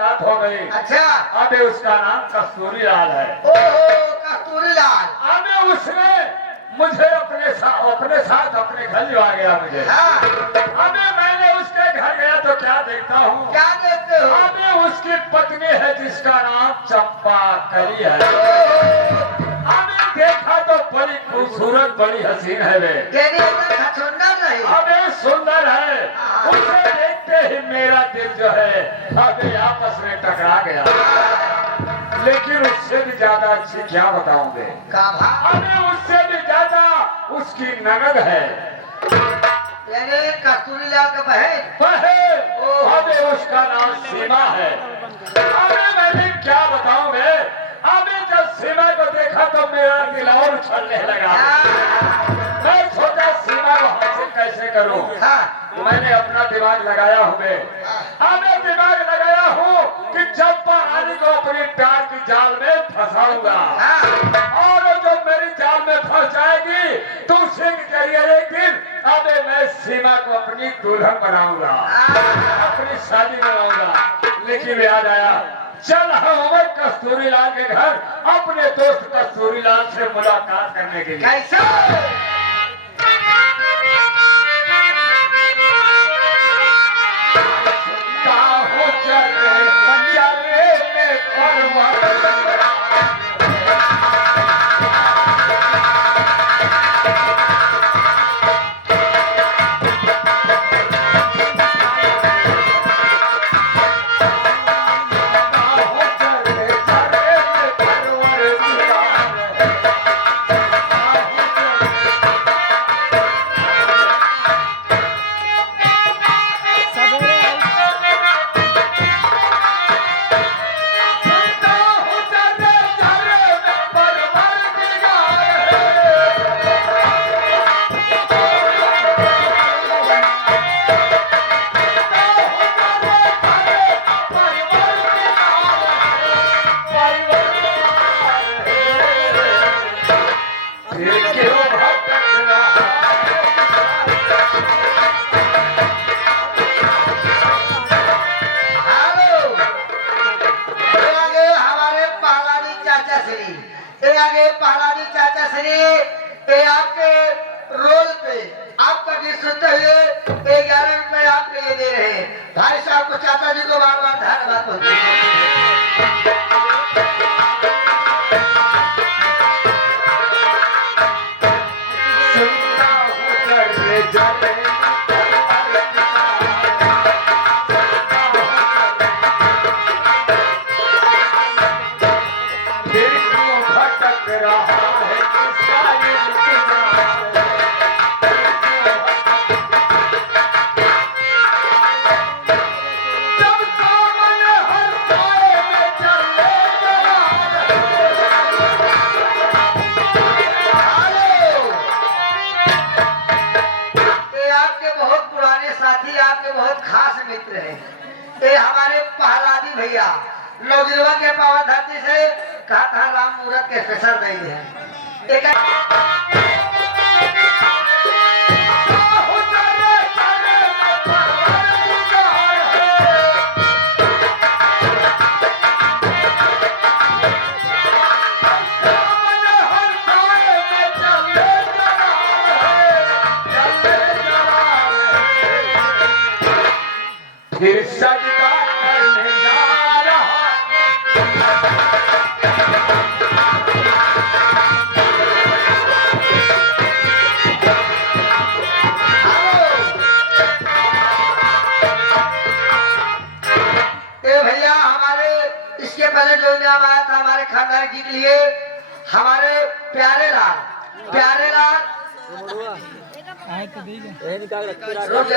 मुलाकात हो गई। अच्छा। अबे उसका नाम कस्तूरी लाल है। ओहो, कस्तूरी लाल। अबे उसने मुझे अपने साथ अपने घर ले आ गया मुझे। हाँ। अबे मैंने उसके घर गया तो क्या देखता हूँ? क्या देखते हो? अबे उसकी पत्नी है जिसका नाम चंपा कली है। अबे देखा तो बड़ी खूबसूरत बड़ी हसीन है वे। सुंदर नहीं। अबे सुंदर है। उसे देखते ही मेरा दिल जो है अबे आपस में टकरा गया। लेकिन उससे भी ज्यादा अच्छी क्या बताऊंगे? अबे उससे भी ज्यादा उसकी ननद है। कस्तूरी लाल का बहन। अबे उसका नाम सीमा है। अबे मैंने क्या बताऊंगे? अबे जब सीमा को देखा तो मेरा दिल और उछलने लगा। मैं सोचा सीमा को हासिल कैसे करूं? मैंने अपना दिमाग लगाया हूं। मैं दिमाग लगाया हूं कि चंपा रानी को अपनी प्यार की जाल में फंसाऊंगा। और जो मेरी जाल में फंस जाएगी तो उसी के जरिए एक दिन अबे मैं सीमा को अपनी दुल्हन बनाऊंगा, अपनी शादी बनाऊंगा। लेकिन याद आया, चल हम कस्तूरी लाल के घर अपने दोस्त कस्तूरी लाल से मुलाकात करने के लिए। कैसे? पहलानी चाचा श्री आपके रोल पे आपका गीत सुनते हुए 11 रुपए आपके लिए दे रहे हैं। भाई साहब को चाचा जी को बार बार धन्यवाद बोलते ये हमारे पहलादी भैया नौजवान के पावन धरती से कहा राम मुहूर्त के स्पेशल नहीं है। फिर सजदा करने जा रहा। भैया हमारे इसके पहले जो इनाम आया था हमारे खानदान के लिए हमारे प्यारे लाल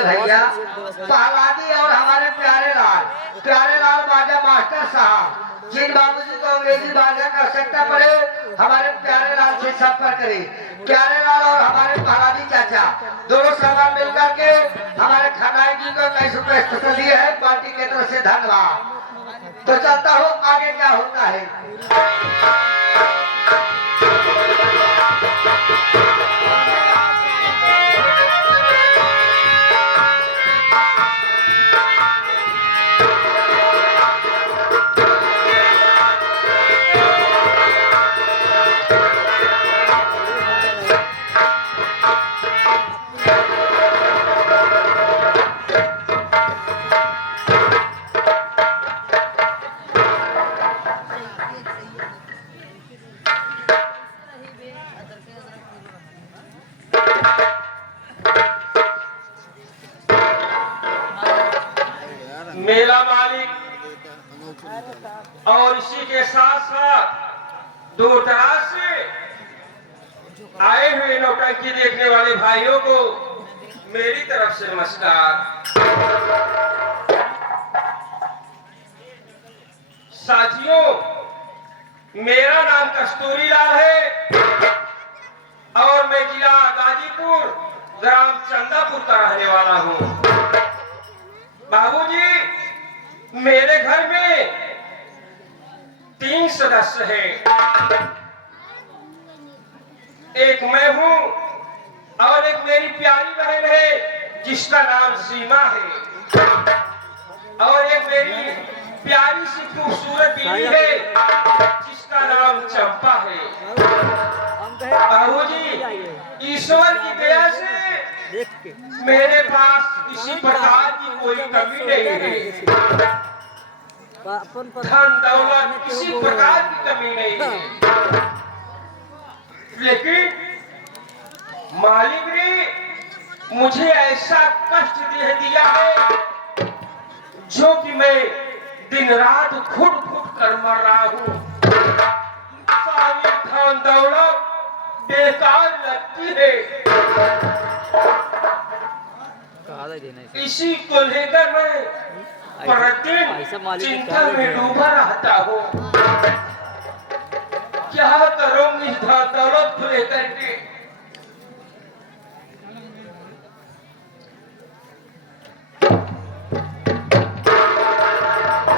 भैया पहलादी और हमारे प्यारे लाल बाजा मास्टर साहब जिन बाबूजी को अंग्रेजी भाषा का आवश्यकता पड़े हमारे प्यारे लाल से संपर्क करें। प्यारे लाल और हमारे पहलादी चाचा दोनों सामान मिलकर के हमारे खानदान जी को 21 रुपए स्पेशल दिए है। पार्टी की तरफ से धन्यवाद। तो चलता हूँ आगे क्या होता है। और इसी के साथ साथ दूर दराज से आए हुए नौटंकी देखने वाले भाइयों को मेरी तरफ से नमस्कार। साथियों, मेरा नाम कस्तूरी लाल है और मैं जिला गाजीपुर ग्राम चंदापुर का रहने वाला हूँ। बाबूजी, मेरे घर में 3 सदस्य हैं। एक मैं हूँ और एक मेरी प्यारी बहन है जिसका नाम सीमा है, और एक मेरी प्यारी सी खूबसूरत बीवी है जिसका नाम चंपा है। बाबूजी, ईश्वर की दया से मेरे पास किसी प्रकार की कोई कमी नहीं है। धन दौलत किसी प्रकार की कमी नहीं है, लेकिन मालिक ने मुझे ऐसा कष्ट दे दिया है जो कि मैं दिन रात घुट घुट कर मर रहा हूँ। सारी धन दौलत बेकार लगती है। इसी को लेकर मैं प्रतिदिन चिंता में डूबा रहता हूँ। क्या करूंगी धन दौलत को लेकर के?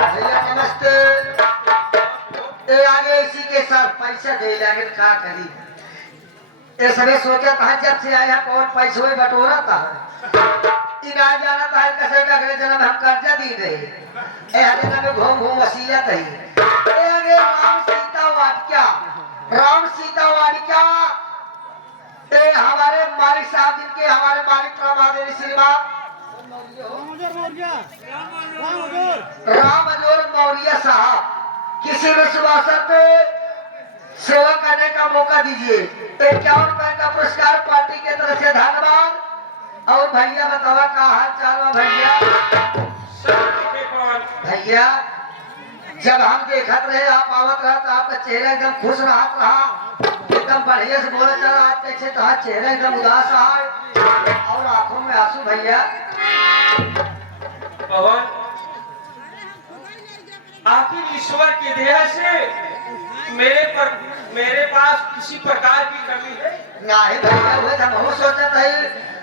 भैया नमस्ते। आगे इसी के साथ पैसा दे लगे क्या करी? ये सभी सोचा था जब से आया कौन पैसे बटोरा था, इलाज जाना था कैसे अगले जन्म हम कर्जा दी रहे हरे में घूम घूम वसीयत है। आगे राम सीता वाटिका, राम सीता वाटिका हमारे मालिक साहब जिनके हमारे मालिक प्रमादेवी श्रीमान राम अजोर मौर्य साहब किसी भी सुभाषण पे सेवा करने का मौका दीजिए। 51 रुपए का पुरस्कार पार्टी के तरफ से धन्यवाद। और भैया बतावा का हाल चाल है भैया? भैया, जब हम देखत रहे आप आवत रहा तो आपका चेहरा एकदम खुश रहा, एकदम बढ़िया से बोलत रहा। आज कैसे तो चेहरा एकदम उदास रहा और आंखों में आंसू। भैया पवन, आखिर ईश्वर की दया से मेरे पास किसी प्रकार की कमी है? नहीं भैया, वो तो बहुत सोचा था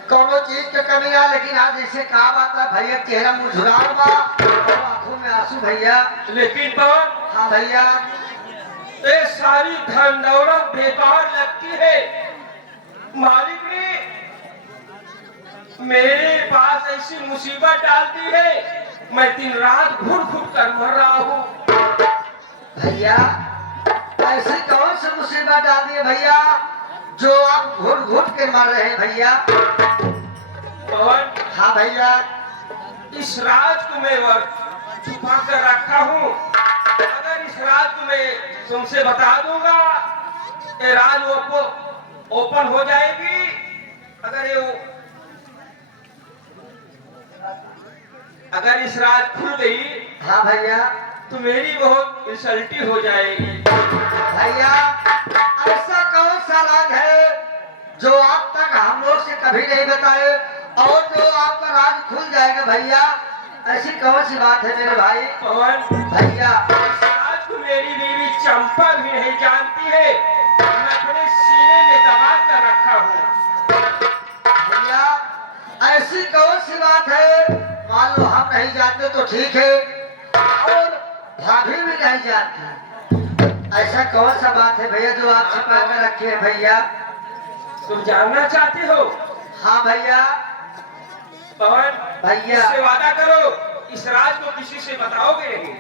कोनो चीज की कमी ना, लेकिन आज ऐसे कहा बात है भैया, चेहरा मुरझा बा और आंखों में आंसू। भैया लेकिन पवन, हाँ भैया, ये सारी धन दौलत बेकार लगती है। मालिक ने मेरे पास ऐसी मुसीबत डाल दी है, मैं दिन रात घुट घुट कर मर रहा हूँ। भैया ऐसी कौन सी मुसीबत डाल दी है भैया जो आप घुट घुट के मर रहे हैं? भैया पवन, हाँ भैया, इस राज को मैं छुपा कर रखा हूँ। अगर इस राज को मैं तुमसे बता दूंगा, ये राज ओपन हो जाएगी। अगर इस राज खुल गई, हाँ भैया, तो मेरी बहुत इंसल्टी हो जाएगी। भैया ऐसा कौन सा राज है जो आप तक हम लोग से कभी नहीं बताए और जो आपका राज खुल जाएगा? भैया ऐसी कौन सी बात है मेरे भाई? पवन भैया इस राज को मेरी बीवी चंपा भी नहीं जानती है, मैं अपने सीने में दबा कर रखा हूँ। भैया ऐसी कौन सी बात है? मान लो हम नहीं जानते तो ठीक है, और भाभी भी नहीं जानती, ऐसा कौन सा बात है भैया जो आप छिपा कर रखे हैं? भैया तुम जानना चाहते हो? हाँ भैया। पवन भैया इससे वादा करो, इस राज को किसी से बताओगे नहीं?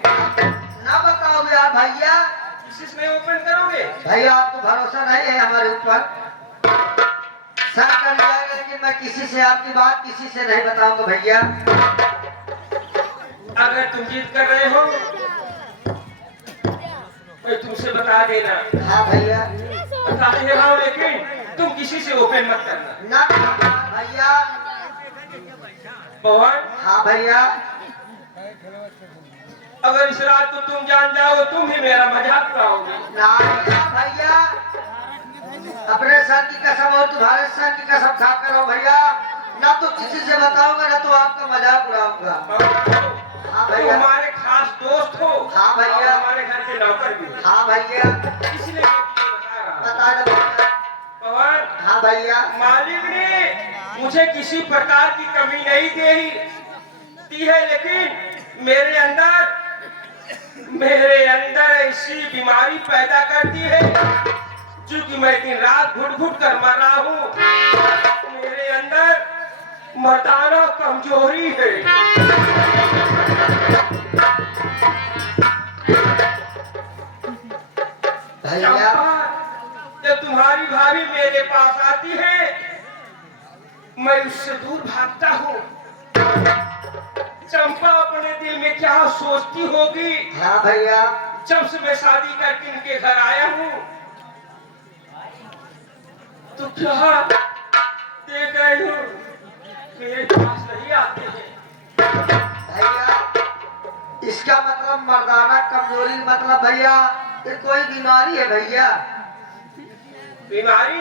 ना बताओगे आप? भैया किसी से नहीं ओपन करोगे? भैया आपको भरोसा नहीं है हमारे ऊपर? सर कर जाएगा, लेकिन मैं किसी से आपकी बात किसी से नहीं बताऊंगा भैया। अगर तुम जिद कर रहे हो मैं तुमसे बता देना। हाँ भैया, बता दे रहा हूँ, लेकिन तुम किसी से ओपन मत करना। ना भैया। पवन हाँ भैया, अगर इस रात को तुम जान जाओ तुम ही मेरा मजाक उड़ाओगे। ना भैया, अपने सर की कसम और तुम्हारे सर की कसम खा कर हो भैया, ना तो किसी से बताऊंगा ना तो आपका मजाक उड़ाऊंगा। हाँ तुम भैया। हमारे खास दोस्त हो। हाँ भैया। और हमारे घर के नौकर भी हो। हाँ भैया। इसलिए मैं तुझे बता रहा हूँ। बता दो भैया। पवन, हाँ भैया। मालिक ने मुझे किसी प्रकार की कमी नहीं दी है, लेकिन मेरे अंदर ऐसी बीमारी पैदा करती है क्योंकि मैं दिन रात घुट घुट कर मर रहा हूँ। मेरे अंदर मर्दाना कमजोरी है। भैया जब तुम्हारी भाभी मेरे पास आती है मैं उससे दूर भागता हूँ। चंपा अपने दिल में क्या सोचती होगी। हाँ भैया। जब से मैं शादी करके इनके घर आया हूँ तो क्या देख रही हूँ मेरे पास नहीं आते हैं। भैया इसका मतलब मर्दाना कमजोरी मतलब भैया ये कोई बीमारी है भैया। बीमारी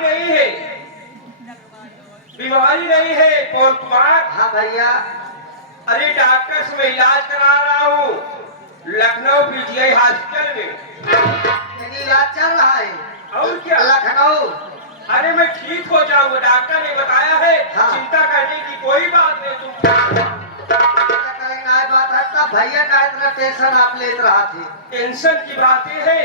नहीं है पवन कुमार। हाँ भैया। अरे डॉक्टर से मैं इलाज करा रहा हूँ लखनऊ पीजीआई हॉस्पिटल में। यदि इलाज चल रहा है और क्या? लखनऊ। अरे मैं ठीक हो जाऊंगा, डॉक्टर ने बताया है। हाँ। चिंता करने की कोई बात नहीं। तुम बात है तब भैया का इतना टेंशन आप ले रहा थे। टेंशन की बातें है।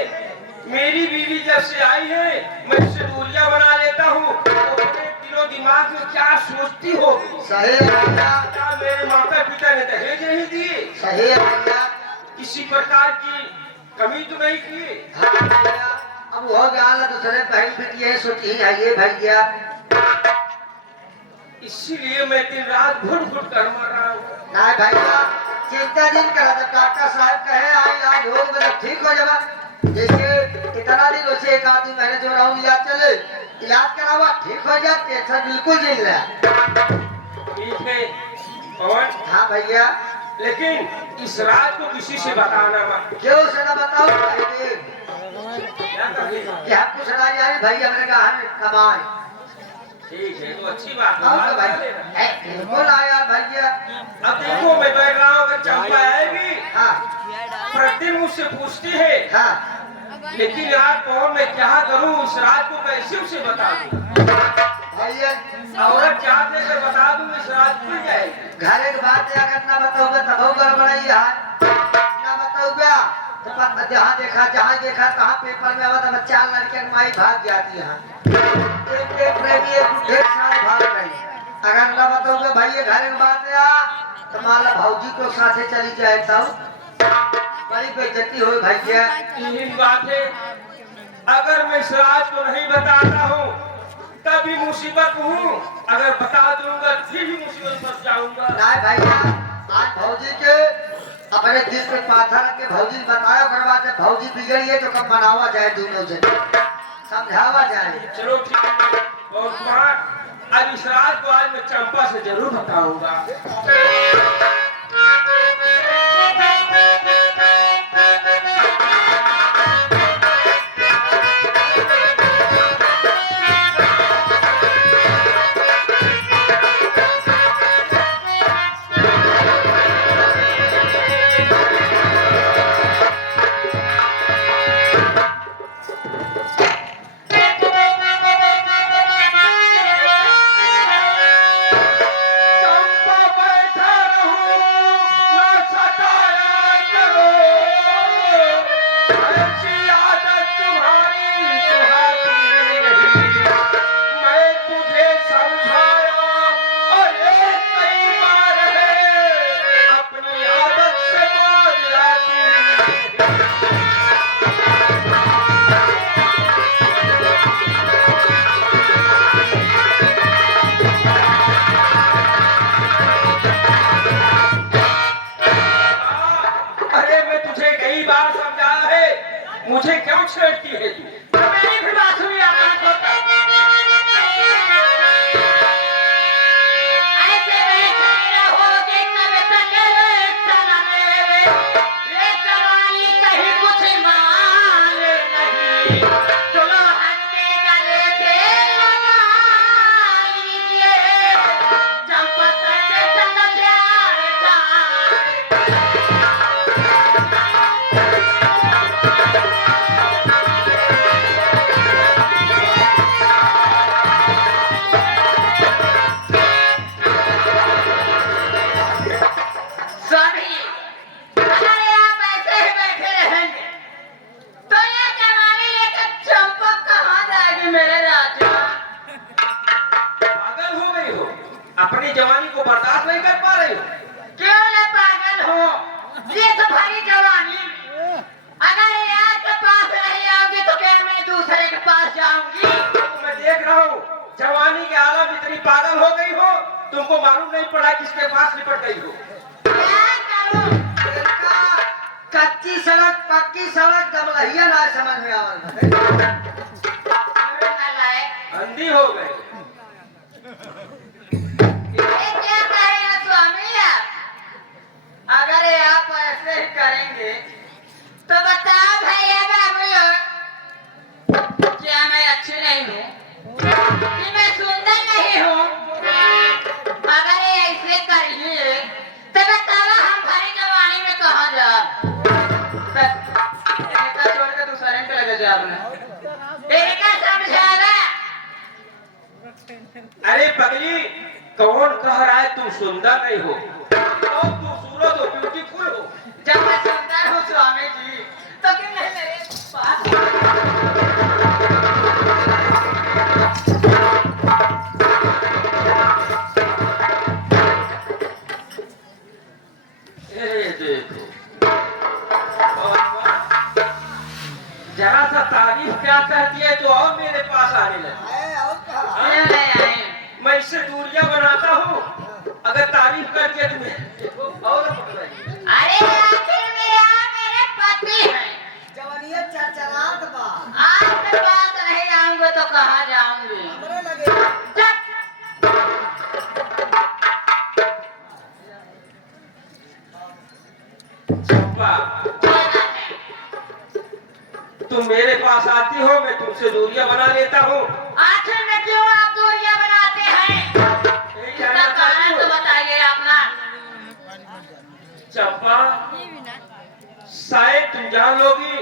मेरी बीवी जब से आई है मैं उससे दूरियां बना लेता हूँ। तो अपने दिलो दिमाग में क्या सोचती होगी। सही है भैया। क्या मेरे माता पिता ने दहेज नहीं दिए, सही है भैया। किसी प्रकार की कमी तो नहीं की। हाँ भैया। अब हो गया ना दूसरे बहन बेटी है सोची है ये भैया। इसीलिए मैं दिन रात घुट घुट कर मर रहा हूँ। नहीं भैया चिंता नहीं करा जब डॉक्टर साहब कहे आज हो मतलब ठीक हो जाएगा। जैसे इतना दिन उसे एक आदमी मैंने जो रहा इलाज चले इलाज करावा ठीक हो जाए टेंशन बिल्कुल नहीं ले। ठीक है पवन। हाँ भैया। लेकिन इस रात को किसी से बताना मत। क्यों से ना बताओ पहले क्या कभी? कि आपको सुना जाए भैया हमने कहा हम कमाए। ठीक है तो अच्छी बात है। और बात तो कर भाई लेना। बिल्कुल आया भैया। अब देखो मैं बैठ रहा हूँ, अगर चंपा आएगी हाँ प्रतिदिन मुझसे पूछती है। हाँ लेकिन यार कौन मैं क्या करूँ इस रात को कैसे उसे बता दूँ। भैया औरत चाहत लेकर बता दूँ इस रात खुल जाएगी। घर एक बात है अगर ना बताओगे तब हो गड़बड़ाई है। ना बताओगे तो जहाँ देखा कहाँ पेपर में आवा तो 4 लड़के माई भाग जाती है। एक प्रेमी एक ढेर सारे भाग रही। अगर ना बताओगे भैया घर एक बात है तो माला भौजी को साथे चली जाए तब बड़ी बेइज्जती हो भैया। यही बात है। अगर मैं इस राज को नहीं बताता हूँ तभी मुसीबत हूँ, अगर बता दूंगा फिर भी मुसीबत फंस जाऊंगा। नहीं भैया आज भौजी के अपने दिल पे पाथर रख के भौजी बताया करवाते भौजी बिगड़ी है तो कब मनावा जाए दोनों से समझावा जाए। चलो ठीक है और कुमार अब इस रात को आज मैं चंपा से जरूर बताऊंगा। मुझे क्यों छेड़ती है तू? मेरी भी बात सुनिए ऐसे बैठे रहोगे तब तक चलने ये मालूम नहीं पड़ा किसके पास लिपट गई हो। क्या करूं? इनका कच्ची सड़क पक्की सड़क दबलहिया ना समझ में आवल अरे नालायक, अंधी हो गए। ये क्या कह रहे हैं स्वामी आप? अगर ये आप ऐसे ही करेंगे तो बताओ भैया बाबू लोग, क्या मैं अच्छी नहीं हूँ कि मैं सुंदर नहीं हूँ? अगर ये ऐसे करिए तो बताओ हम भरी जवानी में कहाँ जाओ? इनका छोड़ के दूसरे पे लगे जाओ आपने। इनका समझाना। अरे पगली, कौन कह रहा है तुम सुंदर नहीं हो? तुम खूबसूरत हो, ब्यूटीफुल हो। जब मैं सुंदर हूँ स्वामी जी तो क्यों नहीं मेरे पास? ये देखो, और जरा सा तारीफ क्या कहती है तो और मेरे पास आने लगी। क्यों नहीं आए? मैं इससे दूरियां बनाता हूँ, अगर तारीफ करके तुम्हें और पकड़ रही। अरे आखिर में आप मेरे पति हैं। जवानिया चरचरात बा आपके पास नहीं आऊंगे तो कहाँ जाऊंगी? हमरे लगे चुप! चंपा, क्या बात है? तुम मेरे पास आती हो, मैं तुमसे दूरियां बना लेता हूँ। आखिर में क्यों आप दूरियां बनाते हैं? यही इसका कहना चाहती कारण हो। तो बताइए अपना। चंपा, शायद तुम जान लोगी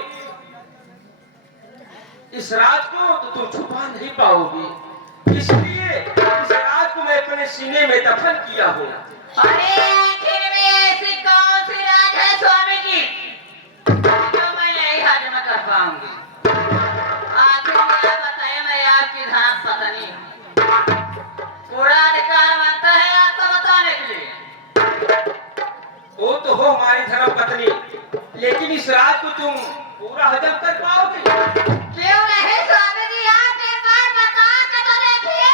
इस राज को तो तुम छुपा नहीं पाओगी, इसलिए इस राज को मैं अपने सीने में दफन किया हूँ। अरे आखिर में ऐसी कौन सी राज है स्वामी जी जो मैं नहीं हजम कर पाऊंगी? आखिर में आप बताइए, मैं आपकी धर्म पत्नी हूँ। पूरा अधिकार बनता है आपको बताने के लिए। वो तो हो हमारी धर्म पत्नी, लेकिन इस राज को तुम पूरा हजम कर पाओगे? क्यों नहीं स्वामी जी, आप एक बार बता के तो देखिए।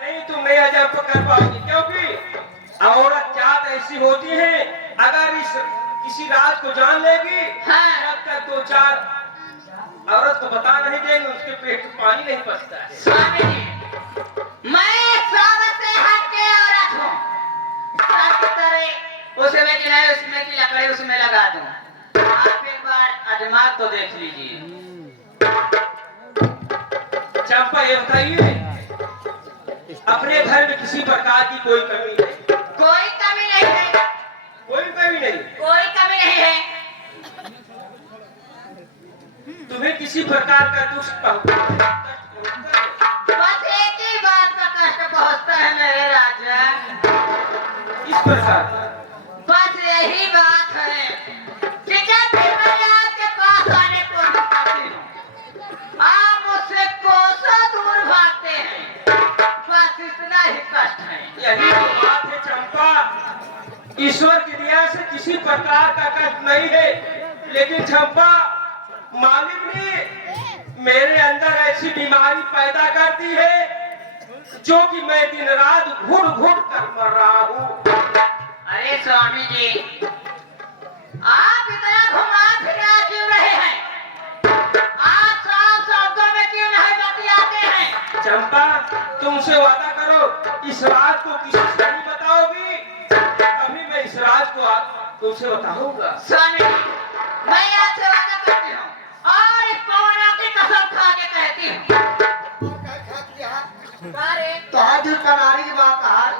नहीं, तुम नहीं हजम कर पाओगी, क्योंकि औरत जात ऐसी होती है, अगर इस किसी राज को जान लेगी, हाँ। तब तक दो चार औरत को बता नहीं देंगे, उसके पेट में पानी नहीं पचता है। स्वामी जी, मैं सबसे हटके औरत हूँ। सब तरह उसमें की नहीं, उसमें की लकड़ी उसमें लगा दूं। आप एक बार आजमा तो देख लीजिए। चंपा, ये बताइए, अपने घर में किसी प्रकार की कोई कमी नहीं? कोई कमी नहीं है, कोई कमी नहीं? कोई कमी नहीं है। तुम्हें किसी प्रकार का दुख पहुंचता है? बस एक ही बात का कष्ट पहुंचता है मेरे राजा। इस प्रकार बस यही बात है कि जब भी मैं आपके पास आने को करती हूँ, आप मुझसे कोसों दूर भागते हैं। बस इतना ही कष्ट है। यही तो बात है चंपा, ईश्वर की दया से किसी प्रकार का कष्ट नहीं है, लेकिन चंपा, मालिक ने मेरे अंदर ऐसी बीमारी पैदा कर दी है जो कि मैं दिन रात घुट घुट कर मर रहा हूँ। अरे स्वामी जी, आप इतना घुमा फिरा क्यों रहे हैं? आप साफ शब्दों में क्यों नहीं बतियाते हैं? चंपा, तुमसे वादा करो, इस राज को किसी से नहीं बताओगी, अभी मैं इस राज को तुमसे बताऊंगा। स्वामी जी, मैं आपसे वादा करती हूँ और इस पवनों की कसम खा के कहती हूँ। अरे तो आज कनारी की बात हाल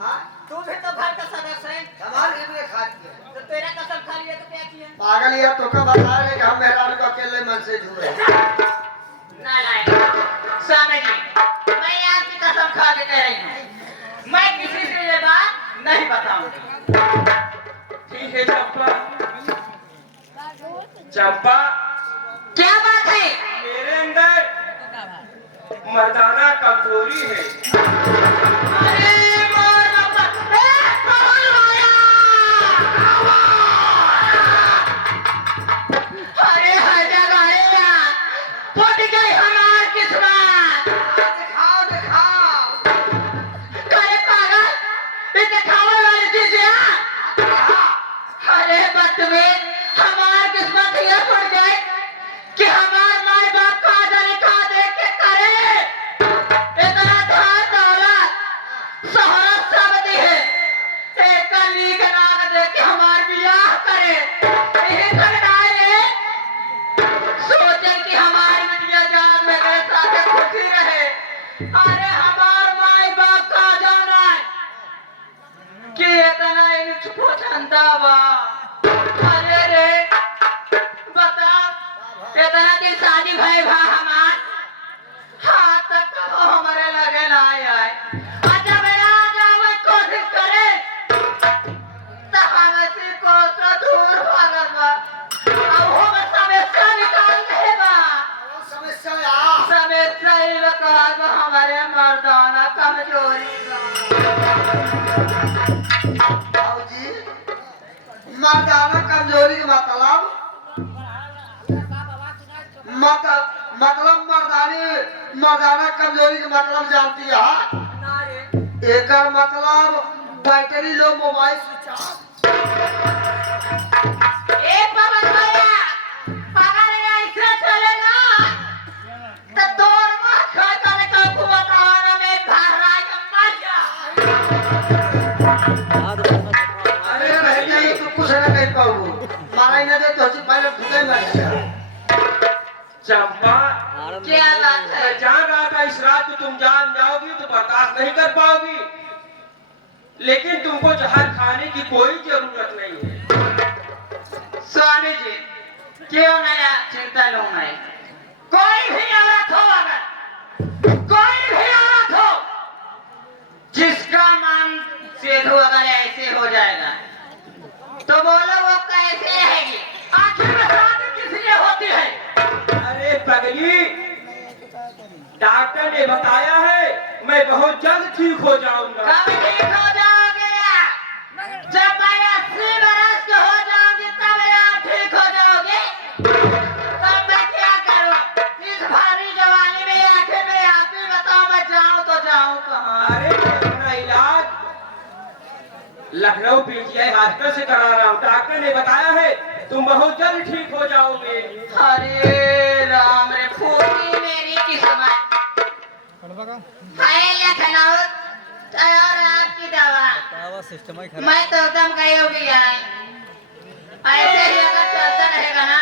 हाँ तू भी तो घर का सदस्य है, हमारे लिए खाती है तो तेरा कसम खा लिया तो क्या किया? पागल या तो का बता रहे कि हम मेहरारू को अकेले मन से ढूंढे नालायक। स्वामी जी, मैं आपकी कसम खा के कह रही हूँ, मैं किसी से ये बात नहीं बताऊंगी। ठीक है चंपा। चंपा, क्या बात है? मेरे अंदर मर्दाना कमजोरी है। अरे मोर बाबा, कौन आया? अरे हजा गाड़िया, फट गई हमार किस्मत। दिखाओ दिखाओ करे पागल नहीं भाई भा हमार हाँ तक कहो हमारे लगे ना आए अच्छा भैया जाओ कोशिश करे तो हमसे को तो दूर भागल बा अब हम समस्या निकाल दे बा समस्या ही लगा हमारे मर्दाना कमजोरी जी मर्दाना कमजोरी के मतलब मर्दाना कमजोरी के मतलब जानती है एकर मतलब battery low mobile switch off ए पवन भैया अगर ऐसे चलेगा तो तोर मां खाता ने का बताना में भरा के मर जा अरे रह जाए तो कुछ ना कह पाऊँ मारा ही ना दे तो पहले भूखे मर गया चंपा क्या बात है मैं जान रहा था इस रात को तुम जान जाओगी तो बर्दाश्त नहीं कर पाओगी लेकिन तुमको जहर खाने की कोई जरूरत नहीं है स्वामी जी क्यों नया चिंता लूं मैं कोई भी औरत हो अगर कोई भी औरत हो जिसका मन सेधु अगर ऐसे हो जाएगा तो बोलो वो कैसे रहेगी आखिर में शादी किस लिए होती है अरे पगली डॉक्टर ने बताया है मैं बहुत जल्द ठीक हो जाऊंगा कब ठीक हो जाओगे जब मैं 80 बरस के हो जाऊंगी तब आप ठीक हो जाओगे तब मैं क्या करूं इस भारी जवानी में आखिर में आप ही बताओ मैं जाऊं तो जाऊं कहां अरे मैं अपना इलाज लखनऊ पीजीआई हॉस्पिटल से करा रहा हूँ डॉक्टर ने बताया है तुम बहुत जल्द ठीक हो जाओगे अरे राम रे फूटी मेरी किस्मत हाय लखनऊ और आपकी दवा मैं तो एकदम गई होगी यार ऐसे ही अगर चलता रहेगा ना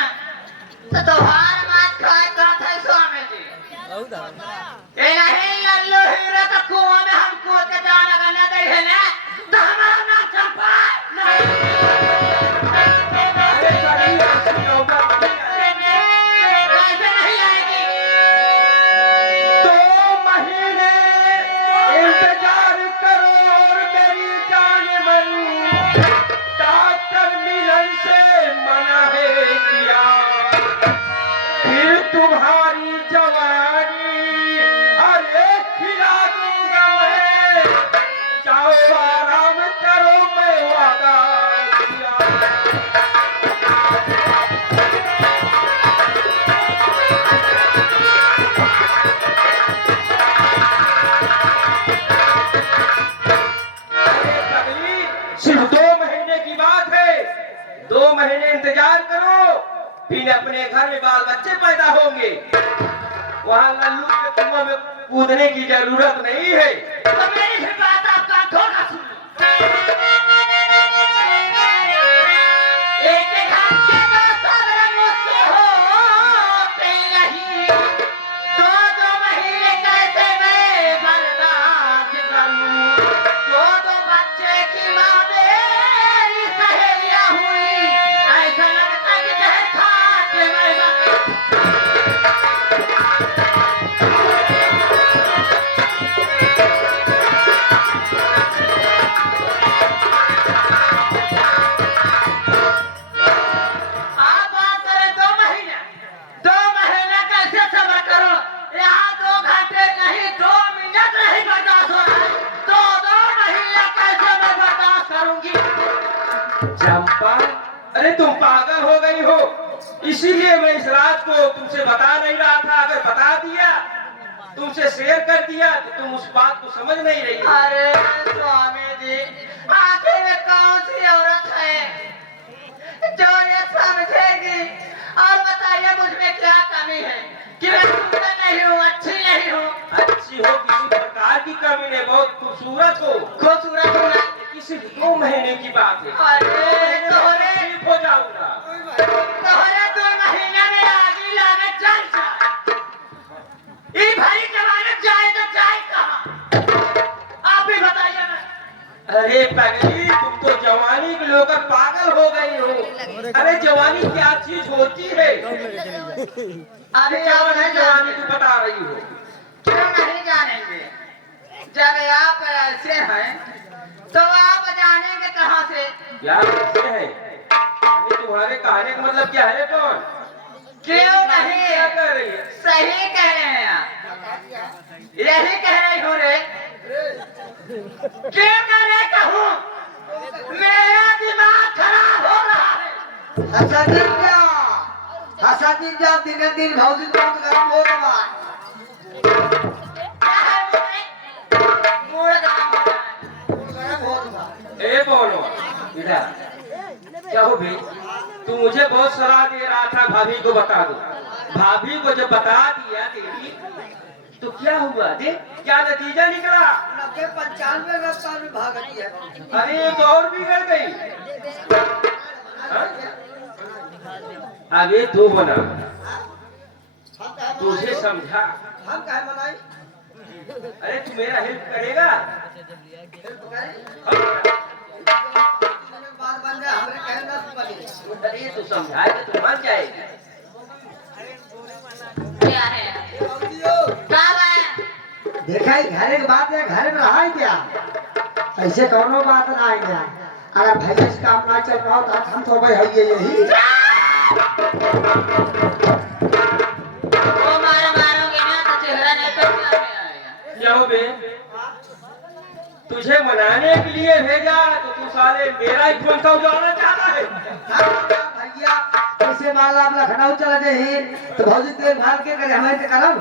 तो त्योहार मात खाए कहाँ था स्वामी जी ये नहीं लल्लू हीरो का कुआं में हम कूद के जाना करना चाहिए ना तो हमारा नाम चंपा अरे पगली ऐसी नौबत नहीं आएगी। कैसे नहीं आएगी 2 महीने इंतजार करो और मेरी जान मन डॉक्टर मिलन से मना है किया फिर तुम्हारी जवानी अरे खिला दूंगा मैं जाओ आराम करो मैं वादा किया अरे पगली सिर्फ 2 महीने की बात है 2 महीने इंतजार करो फिर अपने घर में बाल बच्चे पैदा होंगे वहाँ लल्लू के कुआं में कूदने की जरूरत नहीं है तो मेरी भी बात आपका धोखा सुन एक घंटे दो सब्र मुझसे होते नहीं 2 महीने कैसे मैं बर्दाश्त करूं 2 बच्चे की माँ मेरी सहेलियां हुई ऐसा लगता कि जहर खा के मैं मर आप बात करें 2 महीने 2 महीने कैसे सब्र करो यहाँ 2 घंटे नहीं 2 मिनट नहीं बर्दाश्त हो रहा है तो 2 महीने कैसे मैं बर्दाश्त करूंगी चंपा अरे तुम पागल हो गई हो इसीलिए मैं इस रात को तुमसे बता नहीं रहा था अगर बता दिया तुमसे शेयर कर दिया तो तुम उस बात को समझ नहीं रही हो। अरे स्वामी जी आखिर में कौन सी औरत है जो ये समझेगी और बताइए मुझ में क्या कमी है कि मैं सुंदर नहीं हूँ अच्छी नहीं हूँ अच्छी हो किसी प्रकार की कमी नहीं बहुत खूबसूरत हो खूबसूरत हूँ ना किसी 2 महीने की बात है अरे तोहरे ठीक हो जाऊंगा तोहरे 2 महीने में आगी लागे जल जा ये भाई जमानत जाए तो जाए कहाँ आप ही बताइए ना अरे पगली तुम तो जवानी के लोग पागल हो गई हो अरे जवानी क्या चीज होती है अभी क्या आप नहीं नहीं जवानी जानते, तू बता रही हो? क्यों नहीं जानेंगे? जब आप ऐसे हैं तो आप जानेंगे कहाँ से? क्या कैसे है? अरे तुम्हारे कहने का मतलब क्या है कौन? क्यों नहीं? क्या कह रही है? सही कह रहे हैं आप, यही कह रही हो रे। क्यों कह रहे कहूँ? मेरा दिमाग खराब हो रहा है। हसदीन जा दिन दिन भौजी को गरम हो रहा क्या है मूड गरम हो रहा है। ए बोलो इधर क्या हो भी? तू मुझे बहुत सलाह दे रहा था भाभी को बता दो। भाभी को जब बता दिया तेरी तो क्या हुआ? देख क्या नतीजा निकला। 90-95 रफ्तार में भाग गई है। अरे ये तो और बिगड़ गई। हाँ? अबे तू बना, तुझे समझा। हम कहे मनाई अरे तू मेरा हेल्प करेगा? बात बन जाए हमरे कहे ना सुनी। अरे तू समझाए तो तू मान जाएगी। क्या है? कब है? देखा ही घरे की बात है, घरे में रहा क्या? ऐसे कौनो बात ना आई क्या? अगर भैया से काम ना चल रहा हो तो हम तो भाई है यही। वो मारोगे ना तो चेहरा नहीं पहचान में आएगा। क्या हो बे? तुझे मनाने के लिए भेजा तो तू साले मेरा ही फोन तो उजाड़ना चाहता है। भैया ऐसे मान लो आप लखनऊ चला जाइए तो भौजी तेल भाल के करे हमें तो करब।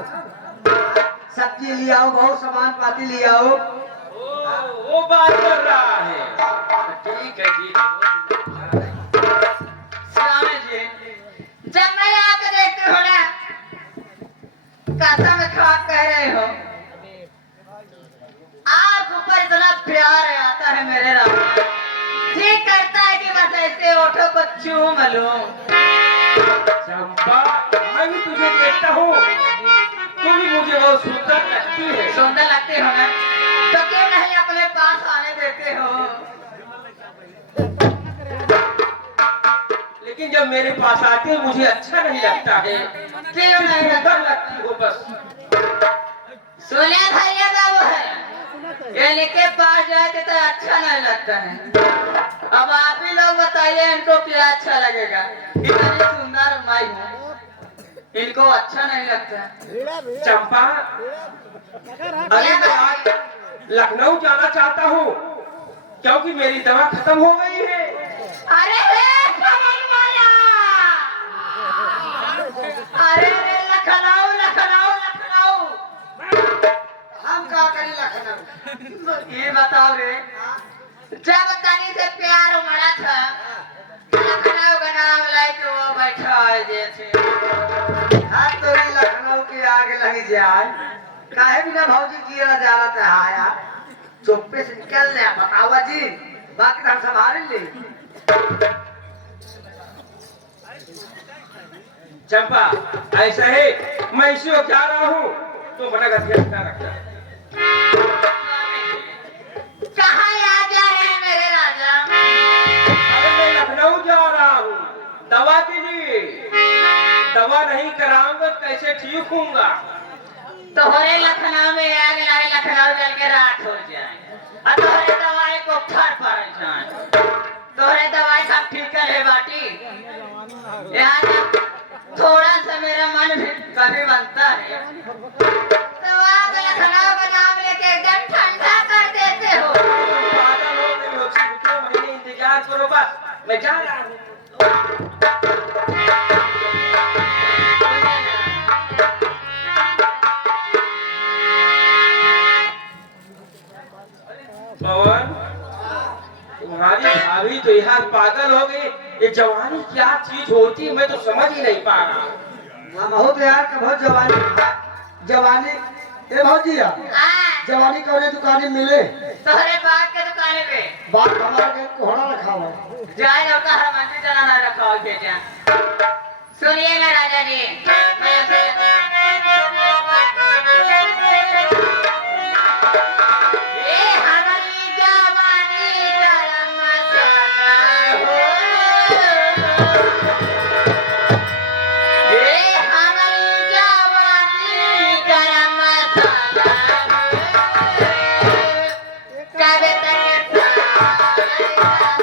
सब्जी ले आओ, बहुत सामान पाती ले आओ। वो बात कर रहा है। ठीक है ठीक है। स्वामी जी, जब मैं आके देखती हूँ ना, कसम खा कह रहे हो, आप ऊपर इतना प्यार आता है मेरे रब, ठीक करता है कि बस ऐसे ओठों को चूम लूं। चंपा, मैं भी तुझे देखता हूँ, तू भी मुझे बहुत सुंदर लगती है। सुंदर लगते हो ना, तो क्यों नहीं अपने पास आने देते हो? लेकिन जब मेरे पास आते हो मुझे अच्छा नहीं लगता है। क्यों नहीं सुंदर लगती हो बस। सुने भैया बाबू है, ये के पास जाए तो अच्छा नहीं लगता है। अब आप ही लोग बताइए इनको क्या अच्छा लगेगा? इतनी सुंदर माई हूँ, इनको अच्छा नहीं लगता। चंपा, अरे मैं आज लखनऊ जाना चाहता हूँ क्योंकि मेरी दवा खत्म हो गई है। अरे रे कमल वाला, अरे रे लखनऊ लखनऊ लखनऊ, हम का करी लखनऊ? ये बताओ रे, जब तनी से प्यार उमड़ा था लखनऊ का नाम लाइक वो बैठा है जैसे। हाँ तो ये लखनऊ के आगे लगी जाए काहे बिना भौजी जी ना जाला ते आया चुप्पे से निकल ले बतावा जी, बाकी तो हम संभाल ले। चंपा, ऐसा है मैं इसी को जा रहा हूँ तो मना का ध्यान रखना। कहाँ आ जा रहे हैं मेरे राजा? अरे मैं लखनऊ जा रहा हूँ दवा के लिए। दवा नहीं कराऊंगा तो कैसे ठीक होऊंगा? तोहरे लखनऊ में आग लगे, लखनऊ जल के राख हो जाए और तोहरे दवाई को फर पड़ जाए। तोहरे दवाई का फिकर है बाटी। यहाँ थोड़ा सा मेरा मन भी कभी बनता है तो आग लखनऊ का नाम लेके एकदम ठंडा कर देते हो। पागल हो गई हो, 2 महीने इंतजार करो बस, मैं जा रहा हूँ। पवन, तुम्हारी भाभी तो यहाँ पागल हो गई। ये जवानी क्या चीज होती है मैं तो समझ ही नहीं पा रहा। हम हो तो यार का बहुत जवानी जवानी ए भौजी जवानी कौने दुकाने मिले? तोहरे बाप के दुकान पे बात हमारे के कोहड़ा रखा हुआ। जाए और कहा मंदिर चला ना रखा हो बेटा। सुनिए ना राजा जी, ये हमारी जवानी गरम मसाला हो, ये भैया